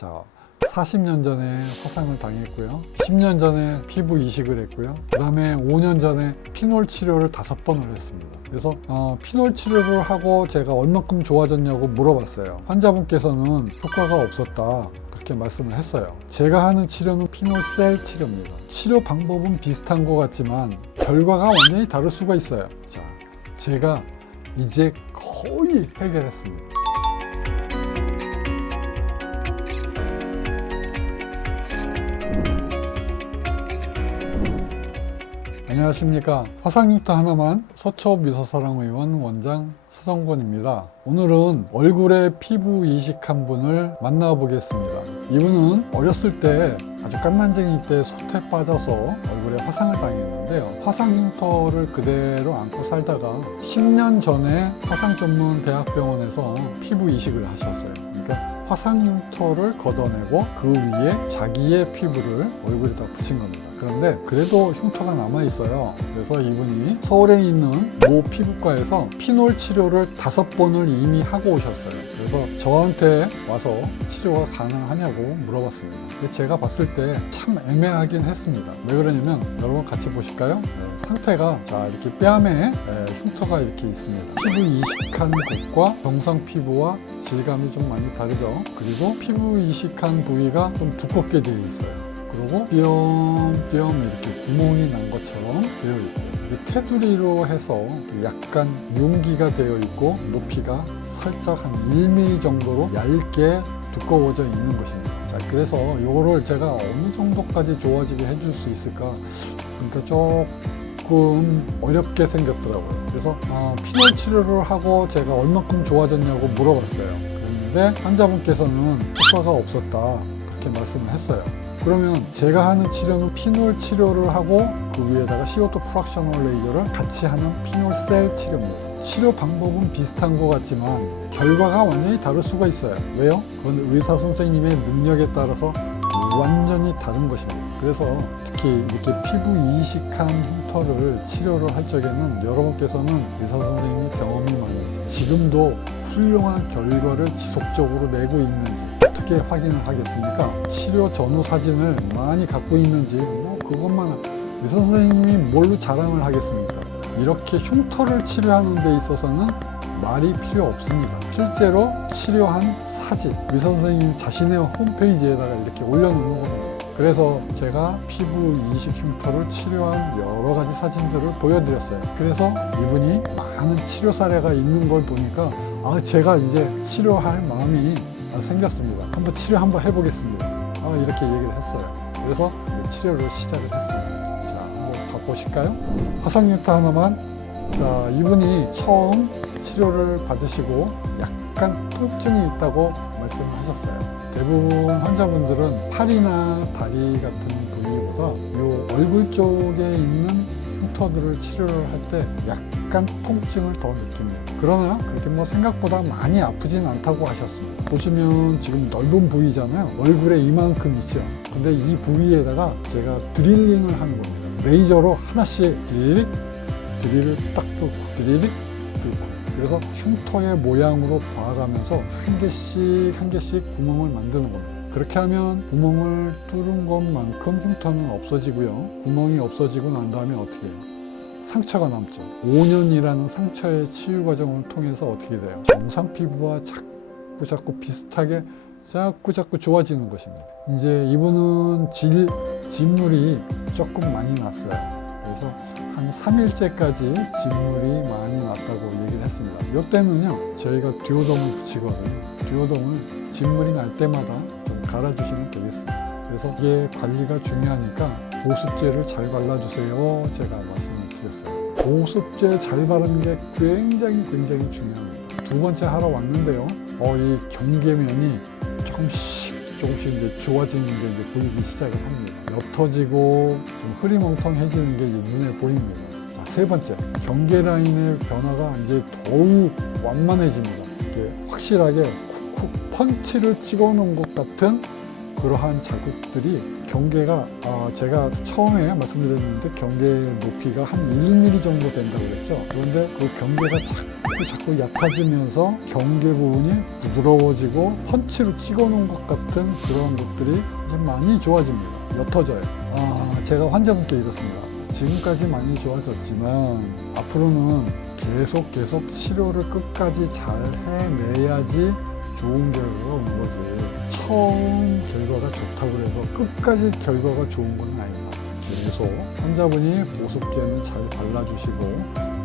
자, 40년 전에 화상을 당했고요. 10년 전에 피부 이식을 했고요. 그 다음에 5년 전에 피놀 치료를 5번을 했습니다. 그래서 피놀 치료를 하고 제가 얼만큼 좋아졌냐고 물어봤어요. 환자분께서는 효과가 없었다, 그렇게 말씀을 했어요. 제가 하는 치료는 피놀셀 치료입니다. 치료 방법은 비슷한 것 같지만 결과가 완전히 다를 수가 있어요. 자, 제가 이제 거의 해결했습니다. 안녕하십니까. 화상흉터 하나만 서초미소사랑의원 원장 서정권입니다. 오늘은 얼굴에 피부 이식한 분을 만나보겠습니다. 이분은 어렸을 때 아주 깐난쟁이 때 솥에 빠져서 얼굴에 화상을 당했는데요. 화상흉터를 그대로 안고 살다가 10년 전에 화상전문대학병원에서 피부 이식을 하셨어요. 그러니까 화상흉터를 걷어내고 그 위에 자기의 피부를 얼굴에다 붙인 겁니다. 그런데 그래도 흉터가 남아있어요. 그래서 이분이 서울에 있는 모 피부과에서 피놀 치료를 5번을 이미 하고 오셨어요. 그래서 저한테 와서 치료가 가능하냐고 물어봤습니다. 근데 제가 봤을 때 참 애매하긴 했습니다. 왜 그러냐면 여러분 같이 보실까요? 상태가 자, 이렇게 뺨에 흉터가 이렇게 있습니다. 피부 이식한 곳과 정상 피부와 질감이 좀 많이 다르죠. 그리고 피부 이식한 부위가 좀 두껍게 되어 있어요. 그리고 뿅뿅 이렇게 구멍이 난 것처럼 되어 있고, 이 테두리로 해서 약간 융기가 되어 있고 높이가 살짝 한 1mm 정도로 얇게 두꺼워져 있는 것입니다. 자, 그래서 이거를 제가 어느 정도까지 좋아지게 해줄 수 있을까, 그러니까 조금 어렵게 생겼더라고요. 그래서 피놀 치료를 하고 제가 얼만큼 좋아졌냐고 물어봤어요. 그랬는데 환자분께서는 효과가 없었다, 그렇게 말씀을 했어요. 그러면 제가 하는 치료는 피놀 치료를 하고 그 위에다가 CO2 프락셔널 레이저를 같이 하는 피놀셀 치료입니다. 치료 방법은 비슷한 것 같지만 결과가 완전히 다를 수가 있어요. 왜요? 그건 의사 선생님의 능력에 따라서 완전히 다른 것입니다. 그래서 특히 이렇게 피부 이식한 흉터를 치료를 할 적에는 여러분께서는 의사 선생님이 경험이 많으죠. 지금도 훌륭한 결과를 지속적으로 내고 있는지 어떻게 확인을 하겠습니까? 치료 전후 사진을 많이 갖고 있는지 그것만 의사 선생님이 뭘로 자랑을 하겠습니까? 이렇게 흉터를 치료하는 데 있어서는 말이 필요 없습니다. 실제로 치료한 사진, 의사 선생님 자신의 홈페이지에다가 이렇게 올려놓는 겁니다. 그래서 제가 피부 이식 흉터를 치료한 여러 가지 사진들을 보여드렸어요. 그래서 이분이 많은 치료 사례가 있는 걸 보니까 제가 이제 치료할 마음이 생겼습니다. 한번 치료 한번 해보겠습니다. 이렇게 얘기를 했어요. 그래서 치료를 시작을 했습니다. 자, 한번 가보실까요? 화상흉터 하나만. 자, 이분이 처음 치료를 받으시고 약간 통증이 있다고 말씀을 하셨어요. 대부분 환자분들은 팔이나 다리 같은 부위보다 이 얼굴 쪽에 있는 흉터들을 치료를 할 때 약간 통증을 더 느낍니다. 그러나 그렇게 생각보다 많이 아프진 않다고 하셨습니다. 보시면 지금 넓은 부위잖아요. 얼굴에 이만큼 있죠. 근데 이 부위에다가 제가 드릴링을 하는 겁니다. 레이저로 하나씩 드릴을 딱 뚫고 드릴을 뚫고, 그래서 흉터의 모양으로 봐가면서 한 개씩 구멍을 만드는 겁니다. 그렇게 하면 구멍을 뚫은 것만큼 흉터는 없어지고요. 구멍이 없어지고 난 다음에 어떻게 해요? 상처가 남죠. 5년이라는 상처의 치유 과정을 통해서 어떻게 돼요? 정상 피부와 자꾸 비슷하게 자꾸 좋아지는 것입니다. 이제 이분은 진물이 조금 많이 났어요. 그래서 한 3일째까지 진물이 많이 났다고 얘기를 했습니다. 이때는요, 저희가 듀오덤을 붙이거든요. 듀오덤을 진물이 날 때마다 좀 갈아주시면 되겠습니다. 그래서 이게 관리가 중요하니까 보습제를 잘 발라주세요, 제가 말씀을 드렸어요. 보습제 잘 바르는 게 굉장히 중요합니다. 두 번째 하러 왔는데요, 이 경계면이 조금씩 이제 좋아지는 게 이제 보이기 시작을 합니다. 옅어지고 좀 흐리멍텅해지는 게 이제 눈에 보입니다. 자, 세 번째, 경계 라인의 변화가 이제 더욱 완만해집니다. 이렇게 확실하게 쿡쿡 펀치를 찍어 놓은 것 같은 그러한 자국들이 경계가 제가 처음에 말씀드렸는데 경계 높이가 한 1mm 정도 된다고 그랬죠. 그런데 그 경계가 자꾸 얕아지면서 경계 부분이 부드러워지고 펀치로 찍어놓은 것 같은 그런 것들이 이제 많이 좋아집니다. 옅어져요. 제가 환자분께 이렇습니다. 지금까지 많이 좋아졌지만 앞으로는 계속 치료를 끝까지 잘 해내야지 좋은 결과가 오는 거지. 처음 결과가 좋다고 해서 끝까지 결과가 좋은 건 아니다. 계속 환자분이 보습제는 잘 발라주시고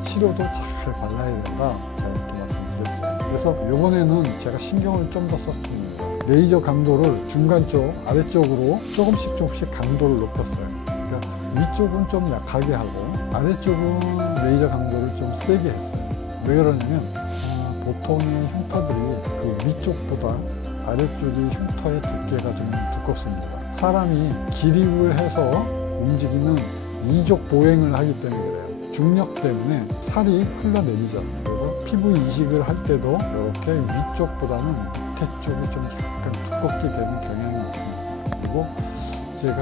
치료도 잘 발라야 된다. 제가 이렇게 말씀드렸어요. 그래서 이번에는 제가 신경을 좀 더 썼습니다. 레이저 강도를 중간 쪽, 아래쪽으로 조금씩 강도를 높였어요. 그러니까 위쪽은 좀 약하게 하고 아래쪽은 레이저 강도를 좀 세게 했어요. 왜 그러냐면 보통의 흉터들이 그 위쪽보다 아래쪽이 흉터의 두께가 좀 두껍습니다. 사람이 기립을 해서 움직이는 이족 보행을 하기 때문에 그래요. 중력 때문에 살이 흘러내리죠. 그래서 피부 이식을 할 때도 이렇게 위쪽보다는 밑에 쪽이 좀 약간 두껍게 되는 경향이 있습니다. 그리고 제가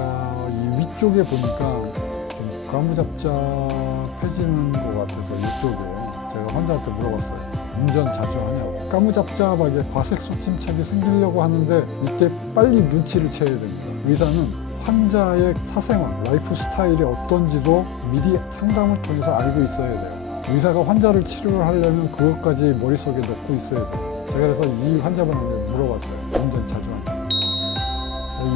이 위쪽에 보니까 좀 까무잡잡해지는 것 같아서 이쪽에 제가 환자한테 물어봤어요. 운전 자주 하냐고. 까무잡잡하게 과색소 침착이 생기려고 하는데 이때 빨리 눈치를 채야 됩니다. 의사는 환자의 사생활, 라이프 스타일이 어떤지도 미리 상담을 통해서 알고 있어야 돼요. 의사가 환자를 치료를 하려면 그것까지 머릿속에 넣고 있어야 돼요. 제가 그래서 이 환자분한테 물어봤어요. 운전 자주 하냐고.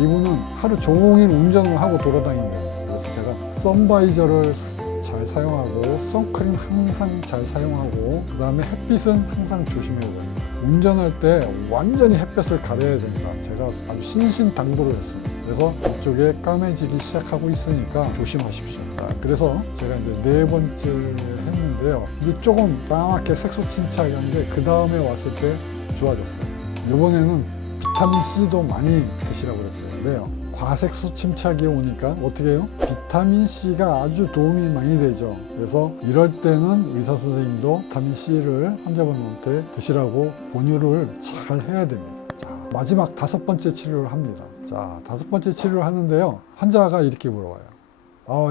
이분은 하루 종일 운전을 하고 돌아다닌대요. 그래서 제가 선바이저를 잘 사용하고 선크림 항상 잘 사용하고 그 다음에 햇빛은 항상 조심해야 돼요. 운전할 때 완전히 햇볕을 가려야 됩니다. 제가 아주 신신당부를 했습니다. 그래서 이쪽에 까매지기 시작하고 있으니까 조심하십시오. 그래서 제가 이제 4번째 했는데요. 이제 조금 까맣게 색소 침착이 한데 그 다음에 왔을 때 좋아졌어요. 이번에는 비타민 C도 많이 드시라고 그랬어요. 왜요? 과색소 침착이 오니까 어떻게 해요? 비타민 C가 아주 도움이 많이 되죠. 그래서 이럴 때는 의사 선생님도 비타민 C를 환자분한테 드시라고 권유를 잘 해야 됩니다. 자, 마지막 5번째 치료를 합니다. 자, 5번째 치료를 하는데요. 환자가 이렇게 물어봐요.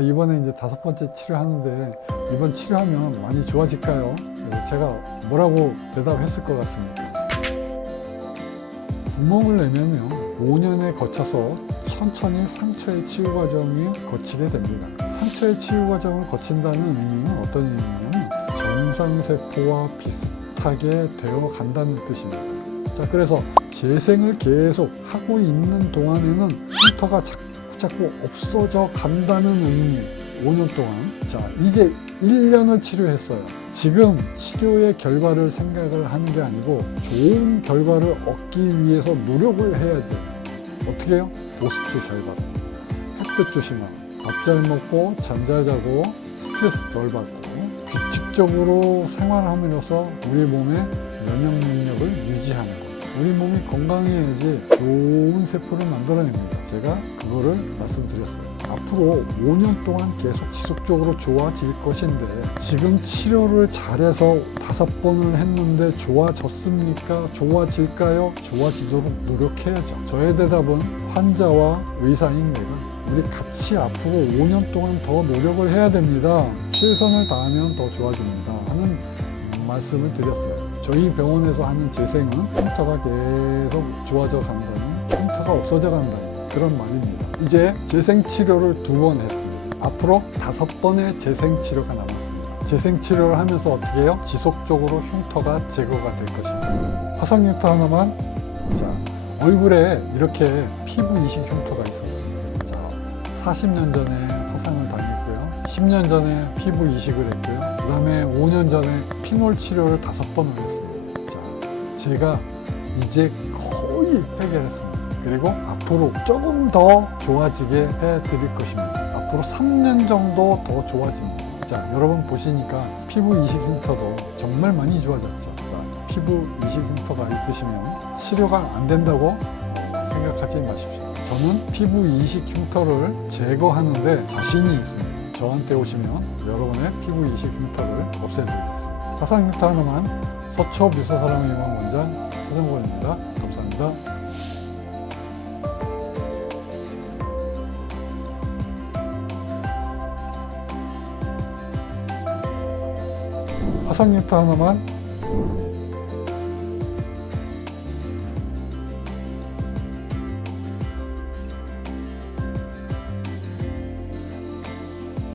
이번에 이제 5번째 치료하는데 이번 치료하면 많이 좋아질까요? 그래서 제가 뭐라고 대답했을 것 같습니까? 구멍을 내면요 5년에 거쳐서 천천히 상처의 치유 과정을 거치게 됩니다. 상처의 치유 과정을 거친다는 의미는 어떤 의미냐면 정상세포와 비슷하게 되어 간다는 뜻입니다. 자, 그래서 재생을 계속 하고 있는 동안에는 흉터가 자꾸 없어져 간다는 의미. 5년 동안. 자, 이제 1년을 치료했어요. 지금 치료의 결과를 생각을 하는 게 아니고 좋은 결과를 얻기 위해서 노력을 해야 돼요. 어떻게 해요? 보습제 잘 받고, 햇볕 조심하고, 밥 잘 먹고, 잠 잘 자고, 스트레스 덜 받고, 규칙적으로 생활함으로써 우리 몸의 면역 능력을 유지하는 것. 우리 몸이 건강해야지 좋은 세포를 만들어냅니다. 제가 그거를 말씀드렸어요. 앞으로 5년 동안 계속 지속적으로 좋아질 것인데 지금 치료를 잘해서 5번을 했는데 좋아졌습니까? 좋아질까요? 좋아지도록 노력해야죠. 저의 대답은 환자와 의사인 내가 우리 같이 앞으로 5년 동안 더 노력을 해야 됩니다. 최선을 다하면 더 좋아집니다 하는 말씀을 드렸어요. 저희 병원에서 하는 재생은 흉터가 계속 좋아져 간다는, 흉터가 없어져 간다는 그런 말입니다. 이제 재생 치료를 2번 했습니다. 앞으로 5번의 재생 치료가 남았습니다. 재생 치료를 하면서 어떻게 해요? 지속적으로 흉터가 제거가 될 것입니다. 화상 흉터 하나만. 자, 얼굴에 이렇게 피부 이식 흉터가 있었습니다. 자, 40년 전에 화상을 당했고요. 10년 전에 피부 이식을 했고요. 그 다음에 5년 전에 피놀 치료를 5번을 했습니다. 자, 제가 이제 거의 해결했습니다. 그리고 앞으로 조금 더 좋아지게 해드릴 것입니다. 앞으로 3년 정도 더 좋아집니다. 자, 여러분 보시니까 피부 이식 흉터도 정말 많이 좋아졌죠. 자, 피부 이식 흉터가 있으시면 치료가 안 된다고 생각하지 마십시오. 저는 피부 이식 흉터를 제거하는데 자신이 있습니다. 저한테 오시면 여러분의 피부 이식 흉터를 없애드리겠습니다. 화상 흉터 하나만 서초 미소사랑의원 원장 서정권입니다. 감사합니다. 화상육타 하나만